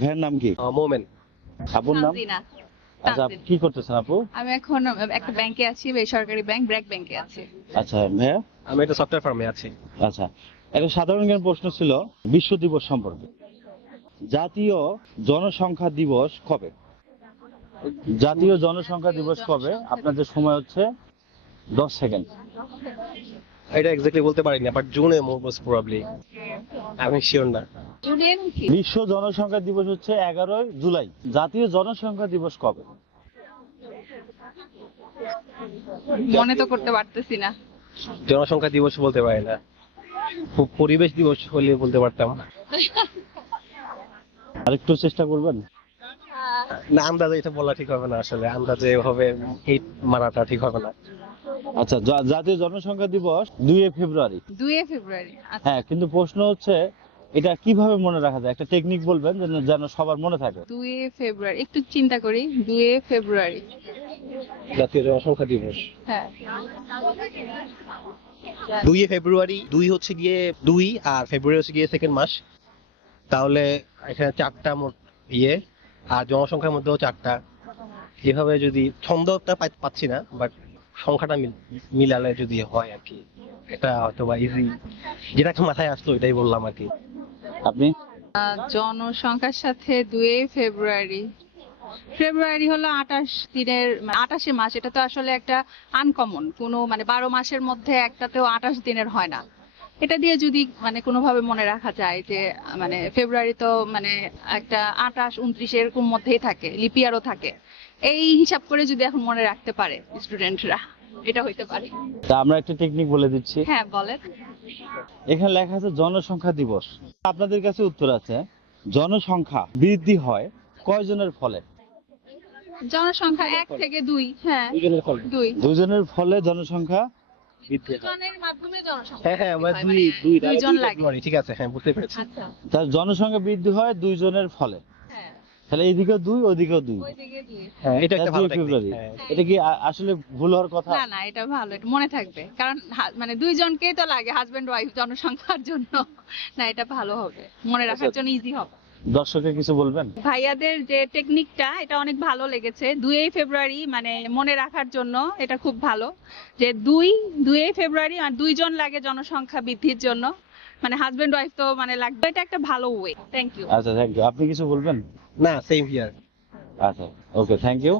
ভাইয়ের নাম কি? মোমেন। আপুর নাম। আচ্ছা তানজিন। কি করতেছেন আপু? আমি এখন একটা ব্যাংকে আছি বেসরকারি ব্যাংক ব্র্যাক ব্যাংকে আছি। আচ্ছা ভাইয়া? আমি একটা সফটওয়্যার ফার্মে আছি। আচ্ছা একটা সাধারণ জ্ঞান প্রশ্ন ছিল বিশ্ব দিবস সম্পর্কে। জাতীয় জনসংখ্যা দিবস কবে? জাতীয় জনসংখ্যা দিবস কবে? আপনাদের সময় হচ্ছে দশ সেকেন্ড। এটা এক্স্যাক্টলি বলতে পারিনি বাট জুনে মোস্ট প্রবাবলি আমি শিওর না। বিশ্ব জনসংখ্যা দিবস হচ্ছে এগারোই জুলাই। জাতীয় জনসংখ্যা দিবস কবে? মনে তো করতে পারতেছি না। জনসংখ্যা দিবস বলতে পারি না। পরিবেশ দিবস হলে বলতে পারতাম আরেকটু চেষ্টা করবেন? না আন্দাজে এটা বলা ঠিক হবে না আসলে। আন্দাজে এভাবে হিট মারাটা ঠিক হবে না। আচ্ছা জাতীয় জনসংখ্যা দিবস দুই ফেব্রুয়ারি। দুই ফেব্রুয়ারি আচ্ছা। হ্যাঁ কিন্তু প্রশ্ন হচ্ছে এটা কীভাবে মনে রাখা যায়? একটা টেকনিক বলবেন যেন যেন সবার মনে থাকে। দুই ফেব্রুয়ারি একটু চিন্তা করি দুই ফেব্রুয়ারি। জাতীয় জনসংখ্যা দিবস। হ্যাঁ। দুই ফেব্রুয়ারি দুই হচ্ছে গিয়ে দুই আর ফেব্রুয়ারি হচ্ছে গিয়ে সেকেন্ড মাস। তাহলে এখানে চারটা মোট ইয়ে আর জনসংখ্যার মধ্যেও চারটা। এভাবে যদি ছন্দটা পাই- পাচ্ছি না বাট সংখ্যাটা মিলালে যদি হয় আর কি এটা হয়তো বা ইজি যেটা একটা মাথায় আসলো এটাই বললাম আর কি। আপনি? জনসংখ্যার সাথে দুই ফেব্রুয়ারি। ফেব্রুয়ারি হলো আঠাশ দিনের আঠাশে মাস এটা তো আসলে একটা আনকমন কোনো মানে বারো মাসের মধ্যে একটাতেও আঠাশ দিনের হয় না। এটা দিয়ে যদি মানে কোনোভাবে মনে রাখা যায় যে মানে ফেব্রুয়ারি তো মানে একটা আঠাশ উনত্রিশ এরকম মধ্যেই থাকে লিপিয়ারও থাকে। এই হিসাব করে যদি এখন মনে রাখতে পারে স্টুডেন্টরা এটা হইতে পারে। তা আমরা একটা টেকনিক বলে দিচ্ছি। হ্যাঁ বলেন। এখানে লেখা আছে জনসংখ্যা দিবস। আপনাদের কাছে উত্তর আছে জনসংখ্যা বৃদ্ধি হয় কয়জনের ফলে? জনসংখ্যা এক থেকে দুই হ্যাঁ দুজনের ফল। দুই। দুজনের ফলে জনসংখ্যা বৃদ্ধি দুজনের মাধ্যমে জনসংখ্যা হ্যাঁ হ্যাঁ আমার বৃদ্ধি হয়, দুই দুই দুইজন লাগে। ঠিক আছে বুঝতে পেরেছি। তার জনসংখ্যা বৃদ্ধি দুইজনের ফলে। তাহলে এইদিকেও দুই ওইদিকেও দুই। ওইদিকে দুই। হ্যাঁ এটা একটা ভালো দুই ফেব্রুয়ারি। এটা কি আসলে ভুল হওয়ার কথা? না না এটা ভালো এটা মনে থাকবে। কারণ মানে দুইজনকেই তো লাগে হাজবেন্ড ওয়াইফ জনসংখ্যার জন্য। না এটা ভালো হবে। মনে রাখার জন্য ইজি হবে। দর্শকের কিছু বলবেন? ভাইয়াদের যে টেকনিকটা এটা অনেক ভালো লেগেছে। দুই ফেব্রুয়ারি মানে মনে রাখার জন্য এটা খুব ভালো। যে দুই দুই ফেব্রুয়ারি আর দুইজন লাগে জনসংখ্যা বৃদ্ধির জন্য। মানে হাজবেন্ড ওয়াইফ তো মানে লাগবে। এটা একটা ভালো ওয়ে থ্যাংক ইউ আচ্ছা থ্যাংক ইউ আপনি কিছু বলবেন? না সেম হিয়ার আচ্ছা ওকে থ্যাংক ইউ